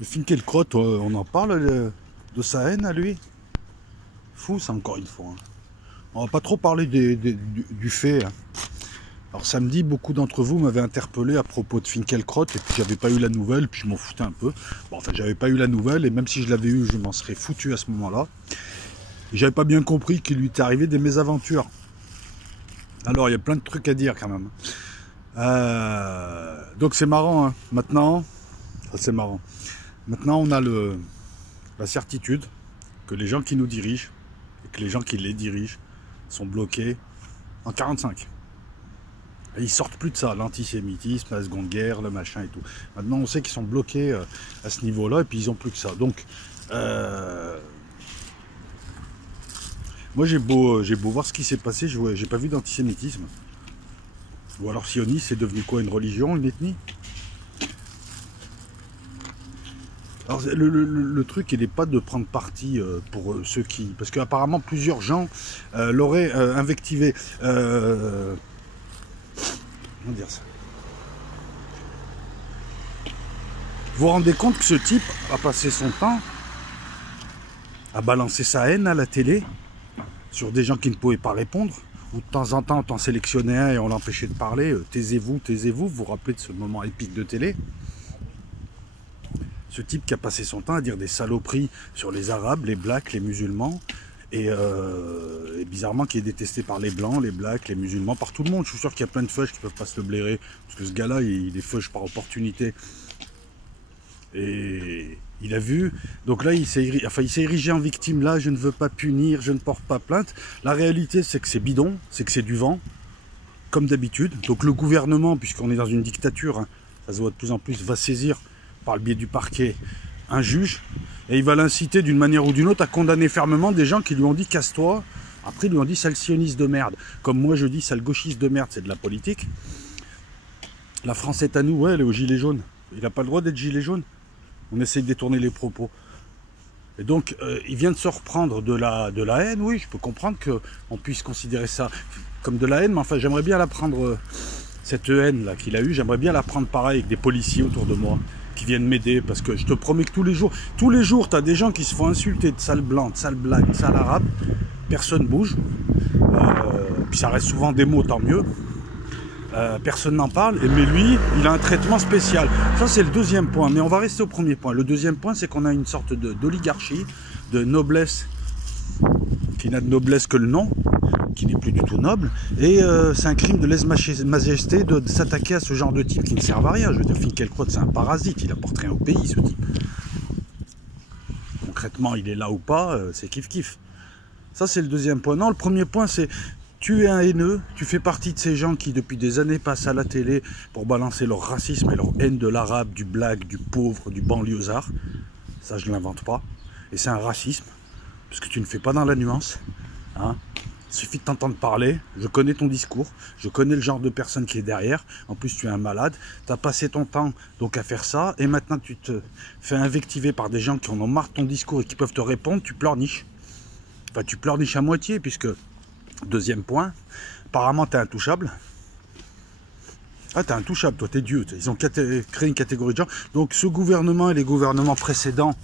Et Finkielkraut, on en parle de sa haine à lui. Fou, ça encore une fois. Hein. On va pas trop parler du fait. Hein. Alors samedi, beaucoup d'entre vous m'avaient interpellé à propos de Finkielkraut et puis j'avais pas eu la nouvelle, puis je m'en foutais un peu. Bon, enfin, j'avais pas eu la nouvelle et même si je l'avais eu, je m'en serais foutu à ce moment-là. Et j'avais pas bien compris qu'il lui était arrivé des mésaventures. Alors il y a plein de trucs à dire quand même. Donc c'est marrant. Hein. Maintenant, c'est marrant. Maintenant, on a la certitude que les gens qui nous dirigent et que les gens qui les dirigent sont bloqués en 45. Et ils sortent plus de ça, l'antisémitisme, la seconde guerre, le machin et tout. Maintenant, on sait qu'ils sont bloqués à ce niveau-là et puis ils n'ont plus que ça. Donc, moi j'ai beau voir ce qui s'est passé, j'ai pas vu d'antisémitisme. Ou alors sionisme, c'est devenu quoi, une religion, une ethnie? Alors le truc, il n'est pas de prendre parti pour ceux qui... Parce qu'apparemment, plusieurs gens l'auraient invectivé. Comment dire ça? Vous vous rendez compte que ce type a passé son temps à balancer sa haine à la télé sur des gens qui ne pouvaient pas répondre, ou de temps en temps, on t'en sélectionnait un et on l'empêchait de parler. Taisez-vous, taisez-vous, vous vous rappelez de ce moment épique de télé? Ce type qui a passé son temps à dire des saloperies sur les Arabes, les Blacks, les musulmans, et bizarrement qui est détesté par les Blancs, les Blacks, les musulmans, par tout le monde. Je suis sûr qu'il y a plein de feuches qui ne peuvent pas se le blairer, parce que ce gars-là, il est feuche par opportunité. Et il a vu, donc là il s'est érigé en victime, là je ne veux pas punir, je ne porte pas plainte. La réalité c'est que c'est bidon, c'est que c'est du vent, comme d'habitude. Donc le gouvernement, puisqu'on est dans une dictature, hein, ça se voit de plus en plus, va saisir par le biais du parquet un juge, et il va l'inciter d'une manière ou d'une autre à condamner fermement des gens qui lui ont dit casse-toi. Après ils lui ont dit sale sioniste de merde, comme moi je dis sale gauchiste de merde, c'est de la politique. La France est à nous, ouais, elle est aux gilets jaunes. Il n'a pas le droit d'être gilet jaune. On essaye de détourner les propos. Et donc, il vient de se reprendre de la haine. Oui, je peux comprendre qu'on puisse considérer ça comme de la haine, mais enfin, j'aimerais bien la prendre, cette haine-là qu'il a eue, j'aimerais bien la prendre pareil avec des policiers autour de moi, qui viennent m'aider, parce que je te promets que tous les jours, tu as des gens qui se font insulter de sale blanc, de sale blague, de sale arabe, personne bouge, puis ça reste souvent des mots, tant mieux. Personne n'en parle, mais lui, il a un traitement spécial. Ça, c'est le deuxième point, mais on va rester au premier point. Le deuxième point, c'est qu'on a une sorte d'oligarchie, de noblesse, qui n'a de noblesse que le nom, qui n'est plus du tout noble, et c'est un crime de lèse-majesté de s'attaquer à ce genre de type qui ne servent à rien. Je veux dire, Finkielkraut, c'est un parasite, il apporte rien au pays, ce type. Concrètement, il est là ou pas, c'est kiff-kiff. Ça, c'est le deuxième point. Non, le premier point, c'est... Tu es un haineux, tu fais partie de ces gens qui depuis des années passent à la télé pour balancer leur racisme et leur haine de l'arabe, du black, du pauvre, du banlieusard. Ça je ne l'invente pas. Et c'est un racisme, parce que tu ne fais pas dans la nuance. Hein. Il suffit de t'entendre parler, je connais ton discours, je connais le genre de personne qui est derrière. En plus tu es un malade, tu as passé ton temps donc à faire ça, et maintenant tu te fais invectiver par des gens qui en ont marre de ton discours et qui peuvent te répondre, tu pleurniches. Enfin tu pleurniches à moitié, puisque... Deuxième point, apparemment t'es intouchable. Ah, t'es intouchable, toi, t'es Dieu. Ils ont créé une catégorie de gens. Donc ce gouvernement et les gouvernements précédents,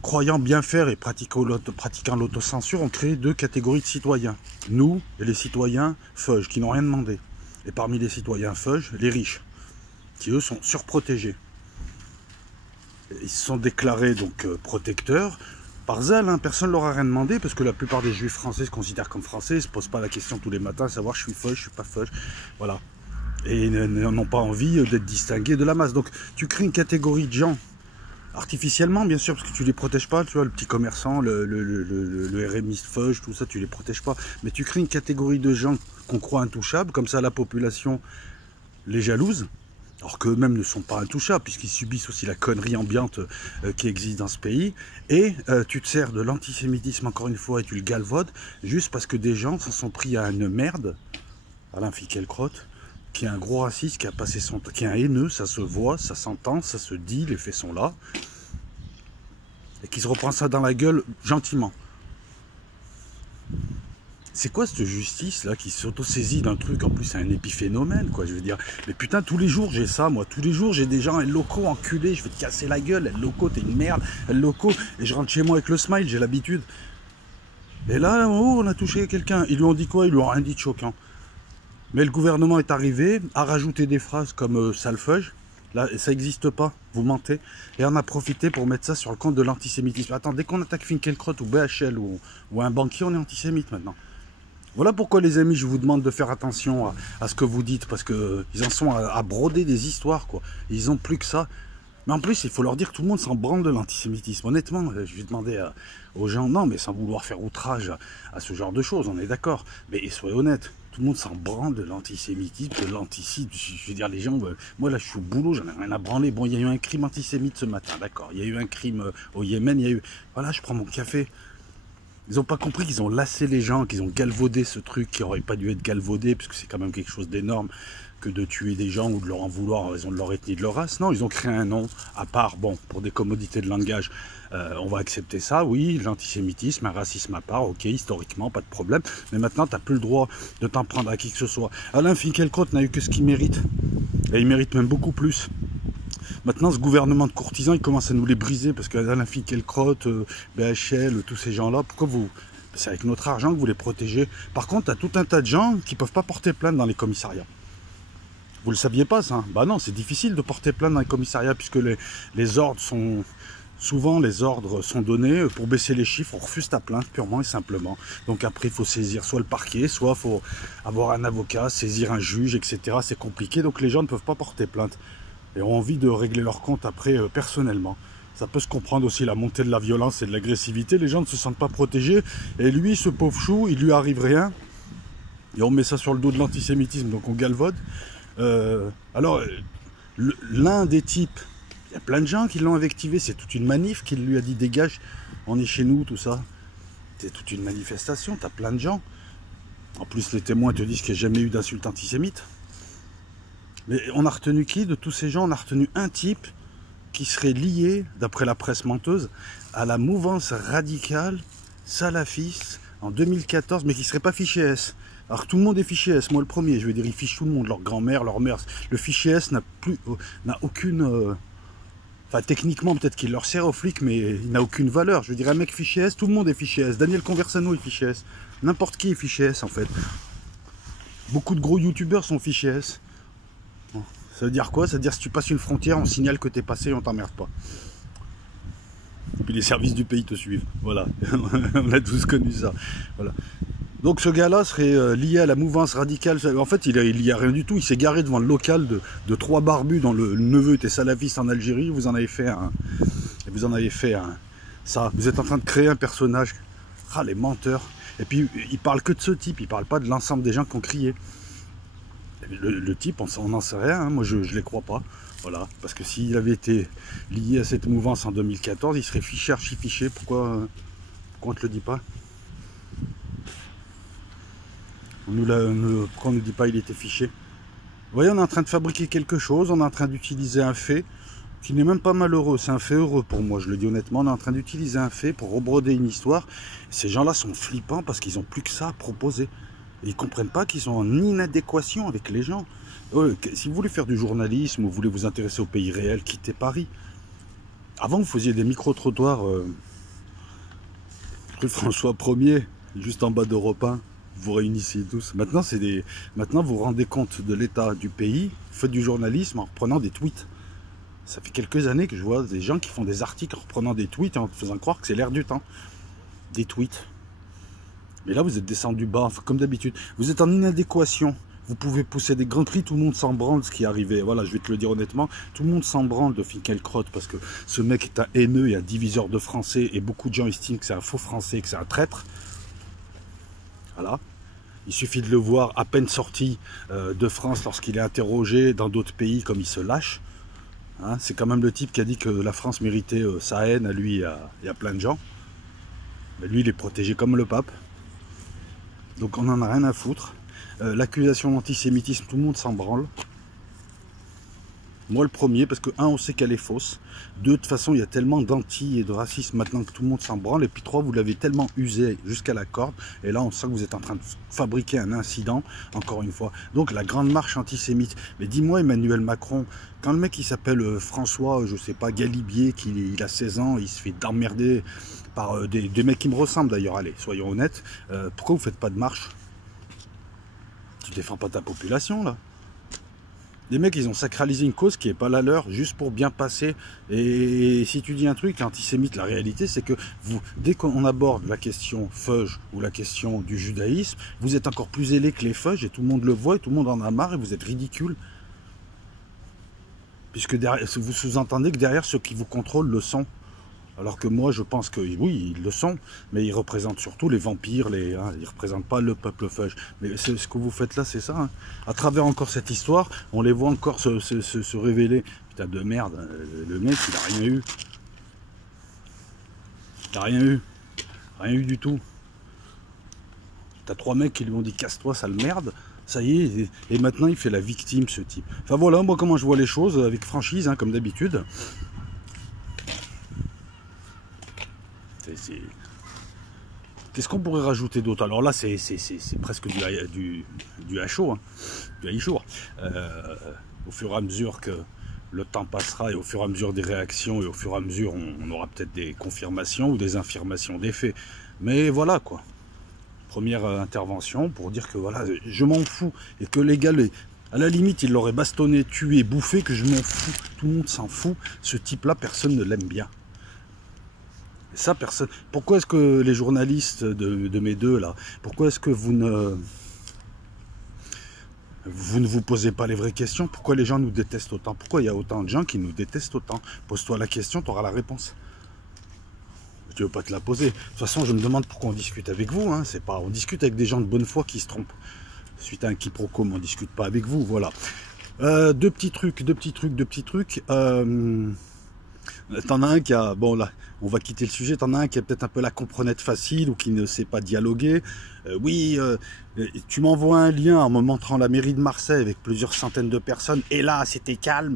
croyant bien faire et pratiquant l'autocensure, ont créé deux catégories de citoyens. Nous et les citoyens feuges, qui n'ont rien demandé. Et parmi les citoyens feuges, les riches, qui eux sont surprotégés. Ils se sont déclarés donc protecteurs. Par zèle, hein, personne ne leur a rien demandé, parce que la plupart des juifs français se considèrent comme français, ne se posent pas la question tous les matins, à savoir je suis feuge, je suis pas feuge, voilà. Et n'ont pas envie d'être distingués de la masse. Donc tu crées une catégorie de gens, artificiellement bien sûr, parce que tu les protèges pas, tu vois, le petit commerçant, le RMiste feuge, tout ça, tu les protèges pas. Mais tu crées une catégorie de gens qu'on croit intouchables, comme ça la population les jalouse. Alors qu'eux-mêmes ne sont pas intouchables, puisqu'ils subissent aussi la connerie ambiante qui existe dans ce pays. Et tu te sers de l'antisémitisme, encore une fois, et tu le galvaudes, juste parce que des gens s'en sont pris à une merde, Alain Finkielkraut, qui est un gros raciste, qui a passé son temps, qui est un haineux, ça se voit, ça s'entend, ça se dit, les faits sont là, et qui se reprend ça dans la gueule gentiment. c'est quoi cette justice là qui s'auto-saisit d'un truc? En plus c'est un épiphénomène quoi, je veux dire. Mais putain, tous les jours j'ai ça, moi, tous les jours j'ai des gens, El Loco enculé, je vais te casser la gueule, El Loco t'es une merde, El Loco, et je rentre chez moi avec le smile, j'ai l'habitude. Et là, oh, on a touché quelqu'un, ils lui ont dit quoi? Ils lui ont rien dit de choquant. Mais le gouvernement est arrivé, a rajouté des phrases comme sale feuge. Là, ça n'existe pas, vous mentez. Et on a profité pour mettre ça sur le compte de l'antisémitisme. Attends, dès qu'on attaque Finkielkraut ou BHL ou un banquier, on est antisémite maintenant. Voilà pourquoi les amis, je vous demande de faire attention à ce que vous dites, parce que ils en sont à broder des histoires, quoi. Ils ont plus que ça. Mais en plus, il faut leur dire que tout le monde s'en branle de l'antisémitisme. Honnêtement, je vais demander aux gens, non, mais sans vouloir faire outrage à ce genre de choses, on est d'accord. Mais soyez honnêtes, tout le monde s'en branle de l'antisémitisme, de l'antisémitisme. Je veux dire, les gens, moi là, je suis au boulot, j'en ai rien à branler. Bon, il y a eu un crime antisémite ce matin, d'accord. Il y a eu un crime au Yémen, il y a eu... Voilà, je prends mon café. Ils n'ont pas compris qu'ils ont lassé les gens, qu'ils ont galvaudé ce truc qui n'aurait pas dû être galvaudé, puisque c'est quand même quelque chose d'énorme que de tuer des gens ou de leur en vouloir en raison de leur ethnie, de leur race. Non, ils ont créé un nom, à part, bon, pour des commodités de langage, on va accepter ça, oui, l'antisémitisme, un racisme à part, ok, historiquement, pas de problème, mais maintenant, tu n'as plus le droit de t'en prendre à qui que ce soit. Alain Finkielkraut n'a eu que ce qu'il mérite, et il mérite même beaucoup plus. Maintenant, ce gouvernement de courtisans, il commence à nous les briser, parce que Alain Finkielkraut, BHL, tous ces gens-là, pourquoi vous... C'est avec notre argent que vous les protégez. Par contre, tu as tout un tas de gens qui ne peuvent pas porter plainte dans les commissariats. Vous le saviez pas, ça? Bah non, c'est difficile de porter plainte dans les commissariats, puisque les ordres sont... Souvent, les ordres sont donnés pour baisser les chiffres, on refuse ta plainte purement et simplement. Donc après, il faut saisir soit le parquet, soit il faut avoir un avocat, saisir un juge, etc. C'est compliqué, donc les gens ne peuvent pas porter plainte. Et ont envie de régler leur compte après personnellement. Ça peut se comprendre aussi, la montée de la violence et de l'agressivité. Les gens ne se sentent pas protégés. Et lui, ce pauvre chou, il lui arrive rien. Et on met ça sur le dos de l'antisémitisme, donc on galvaude. L'un des types, il y a plein de gens qui l'ont invectivé. C'est toute une manif qui lui a dit dégage, on est chez nous, tout ça. C'est toute une manifestation, t'as plein de gens. En plus, les témoins te disent qu'il n'y a jamais eu d'insulte antisémite. Mais on a retenu qui de tous ces gens? On a retenu un type qui serait lié, d'après la presse menteuse, à la mouvance radicale salafiste en 2014, mais qui ne serait pas fiché S. Alors tout le monde est fiché S, moi le premier, je veux dire, ils fichent tout le monde, leur grand-mère, leur mère. Le fichier S n'a aucune... Enfin, techniquement, peut-être qu'il leur sert aux flics, mais il n'a aucune valeur. Je veux dire, un mec fiché S, tout le monde est fiché S. Daniel Conversano est fiché S. N'importe qui est fiché S, en fait. Beaucoup de gros youtubeurs sont fichés S. Ça veut dire quoi? Ça veut dire si tu passes une frontière, on signale que t'es passé et on t'emmerde pas. Et puis les services du pays te suivent. Voilà. On a tous connu ça. Voilà. Donc ce gars-là serait lié à la mouvance radicale. En fait, il y a rien du tout. Il s'est garé devant le local de trois barbus dont le neveu était salafiste en Algérie. Vous en avez fait un. Ça. Vous êtes en train de créer un personnage. Ah, les menteurs. Et puis, il parle que de ce type. Il parle pas de l'ensemble des gens qui ont crié. Le type, on n'en sait rien, hein. Moi je ne les crois pas, voilà, parce que s'il avait été lié à cette mouvance en 2014, il serait fiché, archi-fiché, pourquoi on ne te le dit pas? Pourquoi on ne nous dit pas il était fiché? Vous voyez, on est en train de fabriquer quelque chose, on est en train d'utiliser un fait qui n'est même pas malheureux, c'est un fait heureux pour moi, je le dis honnêtement, on est en train d'utiliser un fait pour rebroder une histoire. Ces gens-là sont flippants parce qu'ils n'ont plus que ça à proposer. Ils ne comprennent pas qu'ils sont en inadéquation avec les gens. Si vous voulez faire du journalisme ou vous voulez vous intéresser au pays réel, quittez Paris. Avant, vous faisiez des micro-trottoirs rue François 1er, juste en bas d'Europe 1. Vous réunissiez tous. Maintenant, Maintenant, vous vous rendez compte de l'état du pays. Vous faites du journalisme en reprenant des tweets. Ça fait quelques années que je vois des gens qui font des articles en reprenant des tweets et en faisant croire que c'est l'air du temps. Des tweets. Mais là, vous êtes descendu bas, enfin, comme d'habitude. Vous êtes en inadéquation. Vous pouvez pousser des grands cris, tout le monde s'en branle ce qui est arrivé. Voilà, je vais te le dire honnêtement. Tout le monde s'en branle de Finkielkraut parce que ce mec est un haineux et un diviseur de français. Et beaucoup de gens estiment que c'est un faux français, que c'est un traître. Voilà. Il suffit de le voir à peine sorti de France lorsqu'il est interrogé dans d'autres pays comme il se lâche. Hein, c'est quand même le type qui a dit que la France méritait sa haine à lui et à plein de gens. Mais lui, il est protégé comme le pape. Donc on n'en a rien à foutre. L'accusation d'antisémitisme, tout le monde s'en branle. Moi le premier, parce que un, on sait qu'elle est fausse. Deux, de toute façon, il y a tellement d'anti et de racisme maintenant que tout le monde s'en branle. Et puis trois, vous l'avez tellement usé jusqu'à la corde. Et là, on sent que vous êtes en train de fabriquer un incident, encore une fois. Donc la grande marche antisémite. Mais dis-moi, Emmanuel Macron, quand le mec il s'appelle François, je sais pas, Galibier, il a 16 ans, il se fait d'emmerder par des mecs qui me ressemblent d'ailleurs, allez, soyons honnêtes. Pourquoi vous faites pas de marche? Tu défends pas ta population là? Les mecs, ils ont sacralisé une cause qui n'est pas la leur, juste pour bien passer. Et si tu dis un truc antisémite, la réalité, c'est que vous, dès qu'on aborde la question feuge ou la question du judaïsme, vous êtes encore plus ailés que les feuges et tout le monde le voit et tout le monde en a marre et vous êtes ridicule. Puisque derrière, vous sous-entendez que derrière, ceux qui vous contrôlent le sont. Alors que moi, je pense que oui, ils le sont, mais ils représentent surtout les vampires, ils ne représentent pas le peuple feuge. Mais ce que vous faites là, c'est ça. Hein. À travers encore cette histoire, on les voit encore se révéler. Putain de merde, le mec, il n'a rien eu. Il n'a rien eu. Rien eu du tout. T'as 3 mecs qui lui ont dit casse-toi, sale merde. Ça y est, et maintenant il fait la victime, ce type. Enfin voilà, moi comment je vois les choses, avec franchise, hein, comme d'habitude. Qu'est-ce qu'on pourrait rajouter d'autre? Alors là, c'est presque du à chaud, hein, du à chaud. Au fur et à mesure que le temps passera, et au fur et à mesure des réactions, et au fur et à mesure, on aura peut-être des confirmations ou des infirmations des faits. Mais voilà, quoi. Première intervention pour dire que voilà, je m'en fous. Et que les gars, à la limite, il l'aurait bastonné, tué, bouffé, que je m'en fous. Tout le monde s'en fout. Ce type-là, personne ne l'aime bien. Et ça, personne. Pourquoi est-ce que les journalistes de mes deux là, pourquoi est-ce que vous ne vous posez pas les vraies questions? Pourquoi les gens nous détestent autant? Pourquoi il y a autant de gens qui nous détestent autant? Pose-toi la question, tu auras la réponse. Tu veux pas te la poser. De toute façon, je me demande pourquoi on discute avec vous. Hein. C'est pas, on discute avec des gens de bonne foi qui se trompent. Suite à un quiproquo, mais on discute pas avec vous. Voilà. Deux petits trucs. T'en as un qui a, bon là, on va quitter le sujet, t'en as un qui a peut-être un peu la comprenette facile ou qui ne sait pas dialoguer. Oui, tu m'envoies un lien en me montrant la mairie de Marseille avec plusieurs centaines de personnes, et là, c'était calme.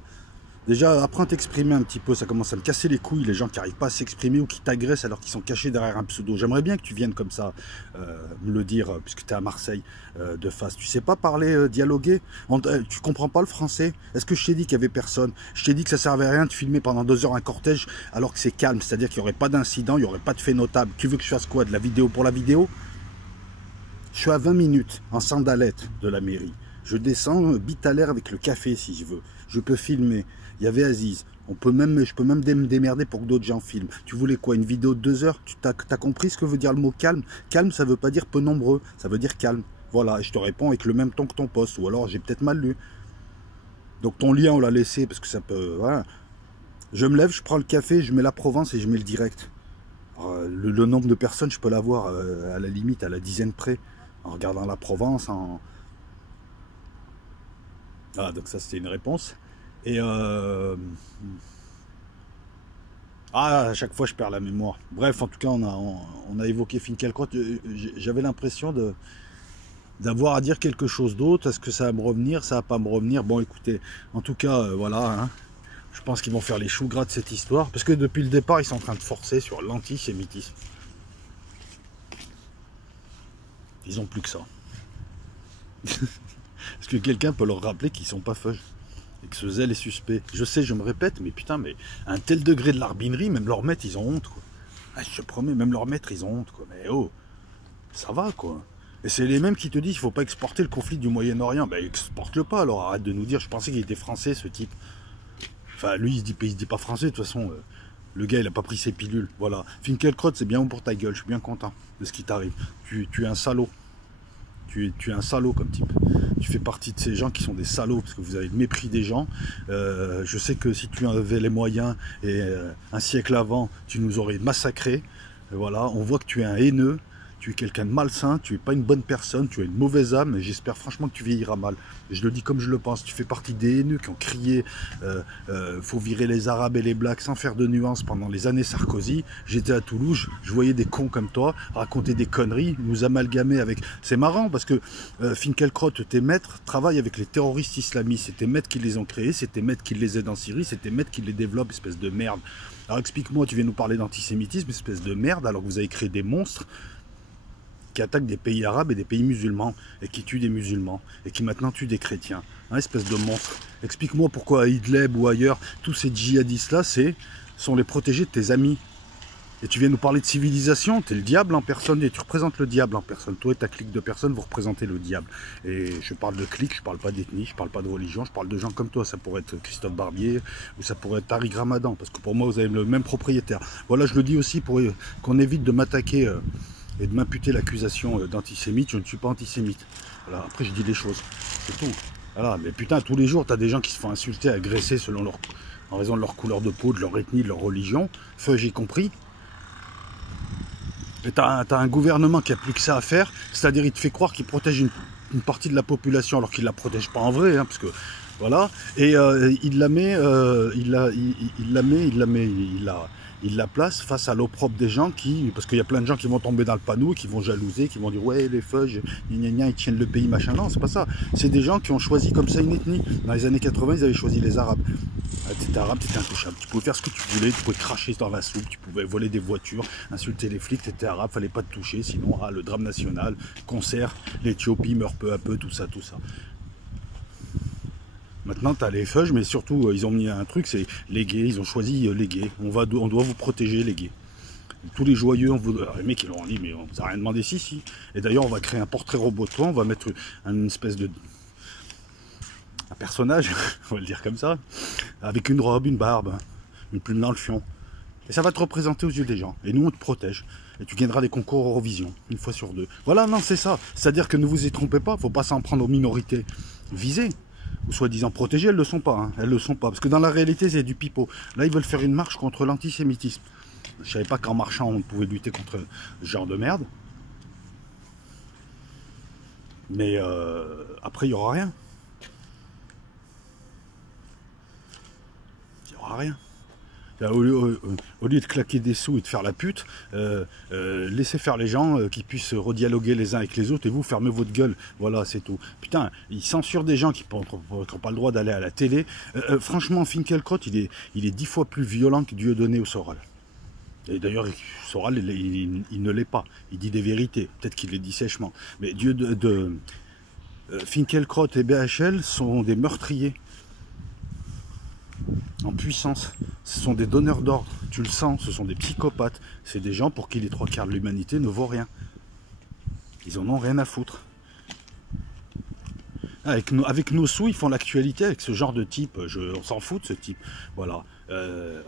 Déjà, apprends à t'exprimer un petit peu, ça commence à me casser les couilles, les gens qui n'arrivent pas à s'exprimer ou qui t'agressent alors qu'ils sont cachés derrière un pseudo. J'aimerais bien que tu viennes comme ça me le dire, puisque tu es à Marseille, de face. Tu sais pas parler, dialoguer? Tu comprends pas le français? Est-ce que je t'ai dit qu'il y avait personne? Je t'ai dit que ça servait à rien de filmer pendant 2 heures un cortège alors que c'est calme, c'est-à-dire qu'il n'y aurait pas d'incident, il n'y aurait pas de fait notable. Tu veux que je fasse quoi? De la vidéo pour la vidéo? Je suis à 20 minutes en sandalette de la mairie. Je descends bite à l'air avec le café si je veux. Je peux filmer. Il y avait Aziz. Je peux même me démerder pour que d'autres gens filment. Tu voulais quoi? Une vidéo de 2 heures? Tu as compris ce que veut dire le mot calme? Calme, ça veut pas dire peu nombreux. Ça veut dire calme. Voilà, et je te réponds avec le même ton que ton poste. Ou alors j'ai peut-être mal lu. Donc ton lien, on l'a laissé parce que ça peut... Voilà. Je me lève, je prends le café, je mets la Provence et je mets le direct. Le nombre de personnes, je peux l'avoir à la limite, à la dizaine près. En regardant la Provence, en... Voilà, donc ça c'était une réponse. Et à chaque fois je perds la mémoire. Bref, en tout cas on a évoqué Finkielkraut. J'avais l'impression d'avoir à dire quelque chose d'autre. Est-ce que ça va me revenir? Ça va pas me revenir? Bon écoutez, en tout cas voilà, hein, je pense qu'ils vont faire les choux gras de cette histoire. Parce que depuis le départ ils sont en train de forcer sur l'antisémitisme. Ils ont plus que ça. Est-ce que quelqu'un peut leur rappeler qu'ils sont pas feuges? Et que ce zèle est suspect. Je sais, je me répète, mais putain, mais à un tel degré de larbinerie, même leurs maîtres, ils ont honte, quoi. Ah, je te promets, même leurs maîtres, ils ont honte, quoi. Mais oh, ça va, quoi. Et c'est les mêmes qui te disent qu'il faut pas exporter le conflit du Moyen-Orient. Ben, exporte-le pas, alors arrête de nous dire. Je pensais qu'il était français, ce type. Enfin, lui, il se dit pas français, de toute façon. Le gars, il a pas pris ses pilules. Voilà. Finkielkraut, c'est bien bon pour ta gueule. Je suis bien content de ce qui t'arrive. Tu es un salaud. Tu es un salaud comme type. Tu fais partie de ces gens qui sont des salauds parce que vous avez le mépris des gens. Je sais que si tu avais les moyens et un siècle avant, tu nous aurais massacrés. Voilà, on voit que tu es un haineux. tu es quelqu'un de malsain, tu es pas une bonne personne, tu as une mauvaise âme, et j'espère franchement que tu vieilliras mal. Et je le dis comme je le pense, tu fais partie des haineux qui ont crié faut virer les Arabes et les Blacks sans faire de nuances pendant les années Sarkozy. J'étais à Toulouse, je voyais des cons comme toi raconter des conneries, nous amalgamer avec... C'est marrant parce que Finkielkraut, tes maîtres, travaillent avec les terroristes islamistes, c'est tes maîtres qui les ont créés, c'est tes maîtres qui les aident en Syrie, c'est tes maîtres qui les développent, espèce de merde. Alors explique-moi, tu viens nous parler d'antisémitisme, espèce de merde, alors que vous avez créé des monstres qui attaquent des pays arabes et des pays musulmans, et qui tuent des musulmans, et qui maintenant tuent des chrétiens. Hein, espèce de monstre. Explique-moi pourquoi à Idlib ou ailleurs, tous ces djihadistes-là, sont les protégés de tes amis. Et tu viens nous parler de civilisation, tu es le diable en personne, et tu représentes le diable en personne. Toi et ta clique de personnes, vous représentez le diable. Et je parle de clique, je parle pas d'ethnie, je parle pas de religion, je parle de gens comme toi. Ça pourrait être Christophe Barbier, ou ça pourrait être Tariq Ramadan, parce que pour moi, vous avez le même propriétaire. Voilà, je le dis aussi pour qu'on évite de m'attaquer et de m'imputer l'accusation d'antisémite. Je ne suis pas antisémite. Voilà, après, je dis les choses, c'est tout. Voilà, mais putain, tous les jours, tu as des gens qui se font insulter, agresser en raison de leur couleur de peau, de leur ethnie, de leur religion. Feu, j'ai compris. Et t'as un gouvernement qui a plus que ça à faire, c'est-à-dire il te fait croire qu'il protège une partie de la population alors qu'il la protège pas en vrai, hein, parce que voilà. Et il la place face à l'opprobre des gens parce qu'il y a plein de gens qui vont tomber dans le panneau, qui vont jalouser, qui vont dire ouais les feuilles, ils tiennent le pays machin. Non, c'est pas ça. C'est des gens qui ont choisi comme ça une ethnie. Dans les années 80, ils avaient choisi les Arabes. T'étais arabe, t'étais intouchable. Tu pouvais faire ce que tu voulais, tu pouvais cracher dans la soupe, tu pouvais voler des voitures, insulter les flics, t'étais arabe, fallait pas te toucher, sinon le drame national, concert, l'Éthiopie meurt peu à peu, tout ça, tout ça. Maintenant, tu as les feuilles, mais surtout, ils ont mis un truc, c'est les gays, ils ont choisi les gays. On doit vous protéger, les gays. Tous les joyeux, les mecs, ils leur ont dit, mais on vous a rien demandé, si. Et d'ailleurs, on va créer un portrait robot de toi, on va mettre une espèce de... un personnage, on va le dire comme ça, avec une robe, une barbe, une plume dans le fion. Et ça va te représenter aux yeux des gens. Et nous, on te protège. Et tu gagneras des concours Eurovision, une fois sur 2. Voilà, non, c'est ça. C'est-à-dire que ne vous y trompez pas, il ne faut pas s'en prendre aux minorités visées. Ou soi-disant protégées, elles ne le sont pas. Hein. Elles ne le sont pas. Parce que dans la réalité, c'est du pipeau. Là, ils veulent faire une marche contre l'antisémitisme. Je ne savais pas qu'en marchant, on pouvait lutter contre ce genre de merde. Mais après, il n'y aura rien. Il n'y aura rien. Au lieu de claquer des sous et de faire la pute, laissez faire les gens qui puissent redialoguer les uns avec les autres et vous fermez votre gueule. Voilà, c'est tout. Putain, ils censurent des gens qui n'ont pas le droit d'aller à la télé. Franchement, Finkielkraut, il est 10 fois plus violent que Dieudonné ou Soral. Et d'ailleurs, Soral, il ne l'est pas. Il dit des vérités. Peut-être qu'il les dit sèchement. Mais Finkielkraut et BHL sont des meurtriers. En puissance, ce sont des donneurs d'ordre, tu le sens, ce sont des psychopathes, c'est des gens pour qui les 3/4 de l'humanité ne vaut rien. Ils en ont rien à foutre. Avec nos sous, ils font l'actualité avec ce genre de type, on s'en fout de ce type. Voilà.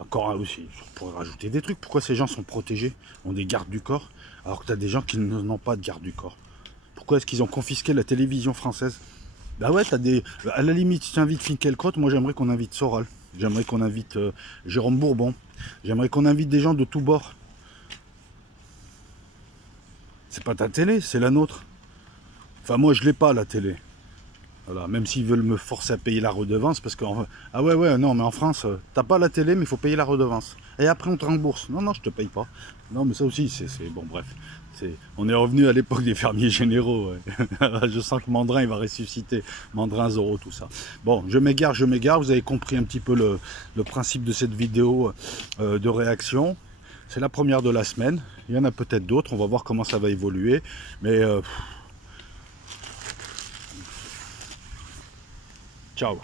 Encore aussi, on pourrait rajouter des trucs. Pourquoi ces gens sont protégés, ont des gardes du corps, alors que tu as des gens qui n'ont pas de garde du corps? Pourquoi est-ce qu'ils ont confisqué la télévision française? Bah ouais, à la limite, si tu invites Finkielkraut, moi j'aimerais qu'on invite Soral. J'aimerais qu'on invite Jérôme Bourbon. J'aimerais qu'on invite des gens de tous bords. C'est pas ta télé, c'est la nôtre. Enfin, moi, je l'ai pas, la télé. Voilà, même s'ils veulent me forcer à payer la redevance, parce que... Ah ouais, non, mais en France, t'as pas la télé, mais il faut payer la redevance. Et après, on te rembourse. Non, je te paye pas. Non, mais ça aussi, c'est... Bon, bref. On est revenu à l'époque des fermiers généraux. Ouais. Je sens que Mandrin, il va ressusciter. Mandrin, Zorro, tout ça. Bon, je m'égare. Vous avez compris un petit peu le principe de cette vidéo de réaction. C'est la première de la semaine. Il y en a peut-être d'autres. On va voir comment ça va évoluer. Mais... ciao.